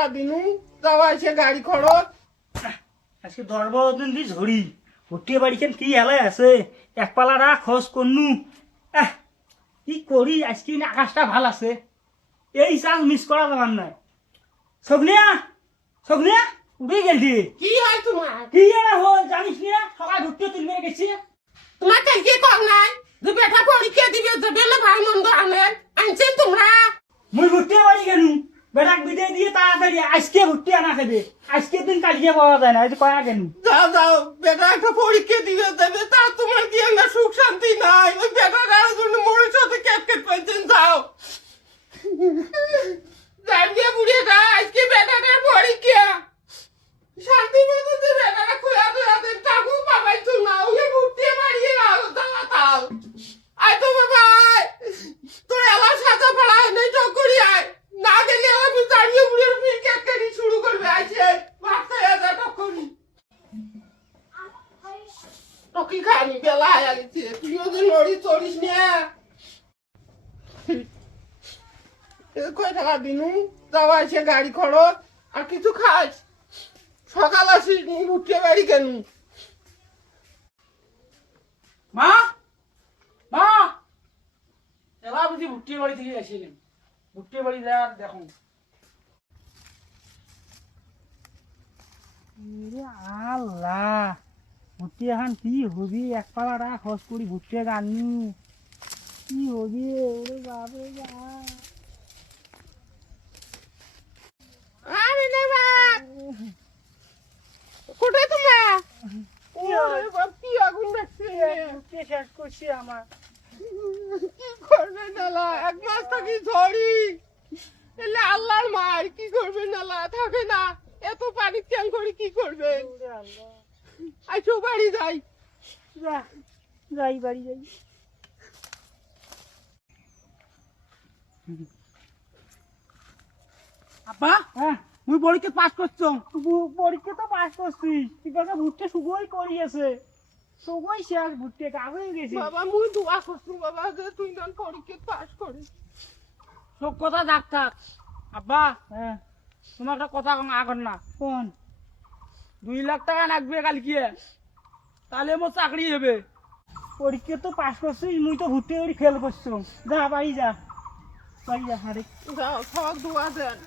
টাকা দিনু যাওয়া এসে গাড়ি খরচ। আজকে 10-12 দিন দিয়ে ঝড়ি ভুট্টি বাড়িখান কি হেলায় আছে একপালারা খোঁজ করনু। কি করি আজকে আকাশটা ভাল আছে, এই চান্স মিস করা যাবার নাই। সগনিয়া সগনিয়া উঠে গেলি কি হয় তোমার? কি এরা হল জানিস না, সবাই ভুট্টি তুলবে গেছি। তোমার কালকে কম নাই যে বেটা পরীক্ষা দিবে যে বেলে ভালো মন্দ আনেন আনছেন তোমরা। মুই ভুট্টি বাড়ি গেল বেটাক বিদায় দিয়ে তাড়াতাড়ি আজকে ভুট্টি আনা খাবে, আজকে দিন কালকে পাওয়া যায় না, কয়া কেন। যাও যাও, বেটা একটা পরীক্ষা দিবে দেবে, তা তোমার কি একটা সুখ শান্তি নাই? ওই বেটাটার জন্য মোড়ের সাথে ক্যাটকেট পাইছেন। যাও জানিয়ে বুড়িয়ে যা, আজকে বেটাটার পরীক্ষা শান্তি মতো যে বেটাটা খোলা খোলা দেন তাকেও পাবাইছো না। ওকে ভুট্টি বাড়িয়ে গেল তালা তাল। আয় তো বাবা আয়, তোর এলার সাজা পড়া নেই টকরি আয়, না গেলে আমি জানিয়ে বুড়িয়ে ফির ক্যাটকেটি শুরু করবে। আইছে ভাত খাইয়া যা টকরি টকি খানি বেলা আয়া গেছে, তুইও যে নড়ি চড়িস না। কয় টাকা দিনু যাওয়া এসে গাড়ি খরচ আর কিছু খাস? সকাল আসিস নি ভুট্টি বাড়ি কেন? মা মা এলা বুঝি ভুট্টি বাড়ি থেকে আসিলেন, ভুট্টি বাড়ি যাওয়ার দেখুন। আল্লাহ ভুট্টি এখন কি হবি, একপালা খোঁজ করি ভুট্টি আনি কি হবি। ওরে বাপরে বাপ, আরে না বাপ, কোথায় তোমরা? ওরে বাপ, কি আগুন দেখছে! ভুট্টি শেষ করছি আমার। কি করবে নালা, এক মাস থাকি ঝড়ি এলে আল্লাহর মার, কি করবে নালা থাকে না, এত পানি কেন করে কি করবে? ওরে আল্লাহ, আইসো বাড়ি যাই। যাই বাড়ি যাই। আব্বা হ্যাঁ মুই পরীক্ষা পাস করছো? পরীক্ষা তো পাস করছি, কিন্তু ভুট্টি শুভই করিয়েছে, শুভই শেষ ভুট্টি কাগজ গেছি। বাবা মুই দোয়া করছো বাবা যে তুই না পরীক্ষা পাস করিস। সব কথা ডাক থাক। আব্বা হ্যাঁ তোমার একটা কথা আগর না কোন, 2 লাখ টাকা লাগবে কালকে, তাহলে মোর চাকরি হবে। পরীক্ষা তো পাস করছি, মুই তো ভুট্টি বাড়ি ফেল করছো। যা বাড়ি যা, বাড়ি যা। আরে যাও সব দোয়া দেন।